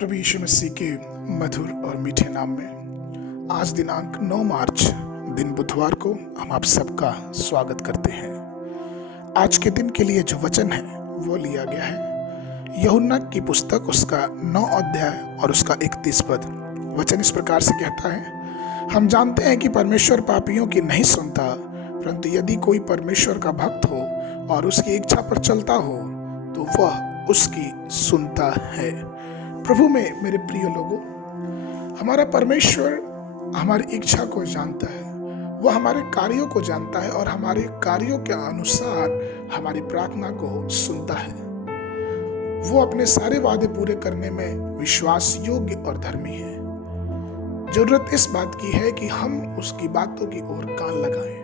प्रभु यीशु मसीह के मधुर और मीठे नाम में आज दिनांक 9 मार्च दिन बुधवार को हम आप सबका स्वागत करते हैं। आज के दिन के लिए जो वचन है वो लिया गया है यूहन्ना की पुस्तक उसका 9 अध्याय और उसका 31 पद। वचन इस प्रकार से कहता है, हम जानते हैं कि परमेश्वर पापियों की नहीं सुनता, परंतु यदि कोई परमेश्वर का भक्त हो और उसकी इच्छा पर चलता हो तो वह उसकी सुनता है। प्रभु में मेरे प्रिय लोगों, हमारा परमेश्वर हमारी इच्छा को जानता है, वह हमारे कार्यों को जानता है और हमारे कार्यों के अनुसार हमारी प्रार्थना को सुनता है। वो अपने सारे वादे पूरे करने में विश्वास योग्य और धर्मी है। जरूरत इस बात की है कि हम उसकी बातों की ओर कान लगाएं।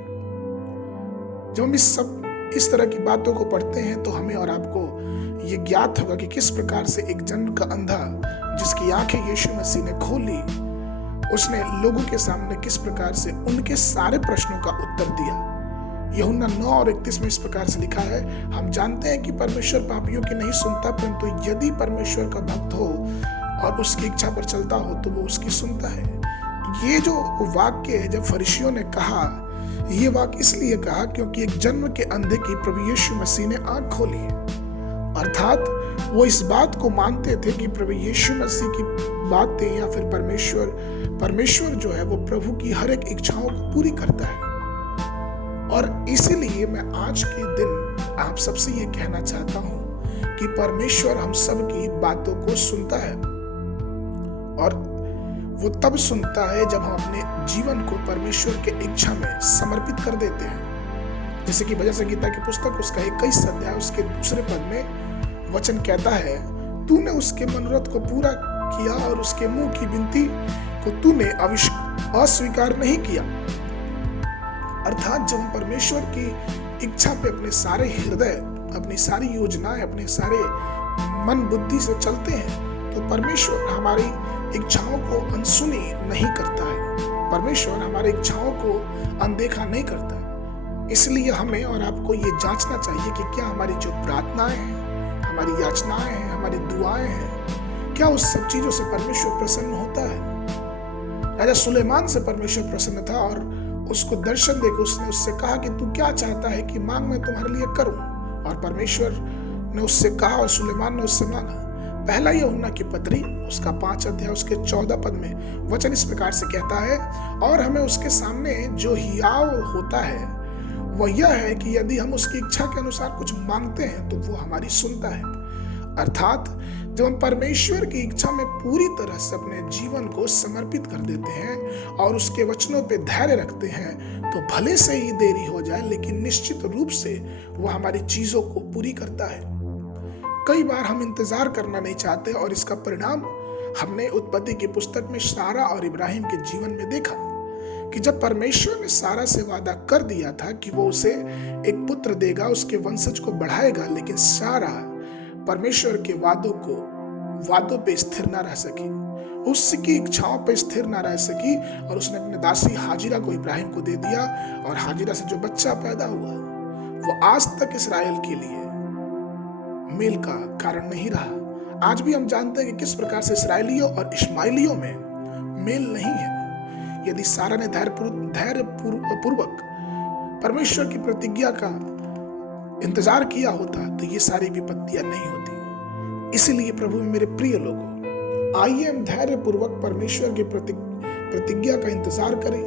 जब हम इस तरह की बातों को पढ़ते हैं तो हमें और आपको ये ज्ञात होगा कि किस प्रकार से एक जन का अंधा जिसकी आंखें यीशु मसीह ने खोली, उसने लोगों के सामने किस प्रकार से उनके सारे प्रश्नों का उत्तर दिया। यूहन्ना 9 और 31 में इस प्रकार से लिखा है, हम जानते हैं कि परमेश्वर पापियों की नहीं सुनता, परंतु यदि परमेश्वर का भक्त हो और उसकी इच्छा पर चलता हो तो वो उसकी सुनता है। ये जो वाक्य है, जब फरीसियों ने कहा, ये वाक्य इसलिए कहा क्योंकि एक जन्म के अंधे की प्रभु यीशु मसीह ने आंख खोली है। अर्थात वो इस बात को मानते थे कि प्रभु यीशु मसीह की बातें या फिर परमेश्वर जो है वो प्रभु की हर एक इच्छाओं को पूरी करता है। और इसीलिए मैं आज के दिन आप सबसे ये कहना चाहता हूं कि परमेश्वर हम सब की बातों को सुनता है, और वो तब सुनता है जब हम अपने जीवन को परमेश्वर के इच्छा में समर्पित कर देते हैं। जैसे कि भजन संगीता की पुस्तक उसका 21 अध्याय उसके 2 पद में वचन कहता है, तूने उसके मनोरथ को पूरा किया और उसके मुंह की विनती को तूने अस्वीकार नहीं किया। अर्थात जब हम परमेश्वर की इच्छा पे अपने सारे हृदय, अपनी सारी योजनाएं, अपने सारे मन बुद्धि से चलते हैं तो परमेश्वर हमारी इच्छाओं को अनसुनी नहीं करता है। परमेश्वर हमारी इच्छाओं को अनदेखा नहीं करता है। इसलिए हमें और आपको ये जांचना चाहिए कि क्या हमारी जो प्रार्थनाएं हैं, हमारी याचनाएं हैं, हमारी दुआएं हैं, क्या उस सब चीजों से परमेश्वर प्रसन्न होता है। राजा सुलेमान से परमेश्वर प्रसन्न था और उसको दर्शन देकर उसने उससे कहा कि तू क्या चाहता है कि मांग, मैं तुम्हारे लिए करूं। और परमेश्वर ने उससे कहा और सुलेमान ने उससे मांगा। पहला यूहन्ना की पत्री उसका 5 अध्याय उसके 14 पद में वचन इस प्रकार से कहता है, और हमें उसके सामने जो हियाव होता है वह यह है कि यदि हम उसकी इच्छा के अनुसार कुछ मांगते हैं तो वो हमारी सुनता है। अर्थात जब हम परमेश्वर की इच्छा में पूरी तरह से अपने जीवन को समर्पित कर देते हैं और उसके वचनों पे धैर्य रखते हैं तो भले से ही देरी हो जाए, लेकिन निश्चित रूप से वो हमारी चीजों को पूरी करता है। कई बार हम इंतजार करना नहीं चाहते और इसका परिणाम हमने उत्पत्ति की पुस्तक में सारा और इब्राहिम के जीवन में देखा कि जब परमेश्वर ने सारा से वादा कर दिया था कि वो उसे एक पुत्र देगा, उसके वंशज को बढ़ाएगा, लेकिन सारा परमेश्वर के वादों पे स्थिर ना रह सकी, उसकी इच्छाओं पे स्थिर ना रह सकी, और उसने अपने दासी हाजिरा को इब्राहिम को दे दिया। और हाजिरा से जो बच्चा पैदा हुआ वो आज तक इसराइल के लिए मेल का कारण नहीं रहा। आज भी हम जानते हैं कि किस प्रकार से इसराइलियों और इश्माइलियों में मेल नहीं है। यदि सारा ने धैर्य पूर्वक परमेश्वर की प्रतिज्ञा का इंतजार किया होता तो ये सारी विपत्तियां नहीं होती। इसीलिए प्रभु में मेरे प्रिय लोगों, आइए हम धैर्य पूर्वक परमेश्वर की प्रतिज्ञा का इंतजार करें,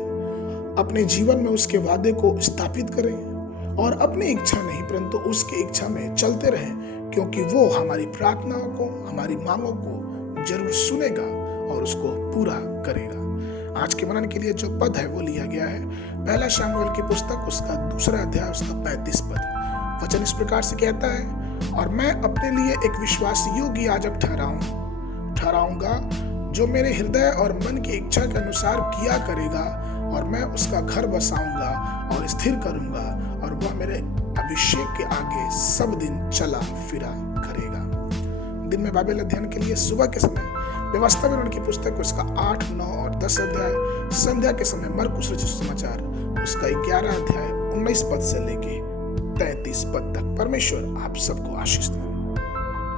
अपने जीवन में उसके वादे को स्थापित करें और अपनी इच्छा नहीं परंतु उसकी इच्छा में चलते रहें, क्योंकि वो हमारी प्रार्थनाओं को, हमारी मांगों को जरूर सुनेगा और उसको पूरा करेगा। आज के मनन के लिए जो पद है वो लिया गया है पहला शमूएल की पुस्तक उसका 2 अध्याय उसका 35 पद। वचन इस प्रकार से कहता है, और मैं अपने लिए एक विश्वास योग्य याजक ठहराऊंगा जो मेरे हृदय और मन की इच्छा के अनुसार किया करेगा, और मैं उसका घर बसाऊंगा और स्थिर करूंगा, और वह मेरे अभिषेक के आगे सब दिन चला फिरा करेगा। दिन में बाइबल अध्ययन के लिए सुबह के समय व्यवस्था विवरण की पुस्तक उसका 8, 9 और 10 अध्याय, संध्या के समय मरकुस रचित समाचार उसका 11 अध्याय 19 पद से लेके 33 पद तक। परमेश्वर आप सबको आशीष दे।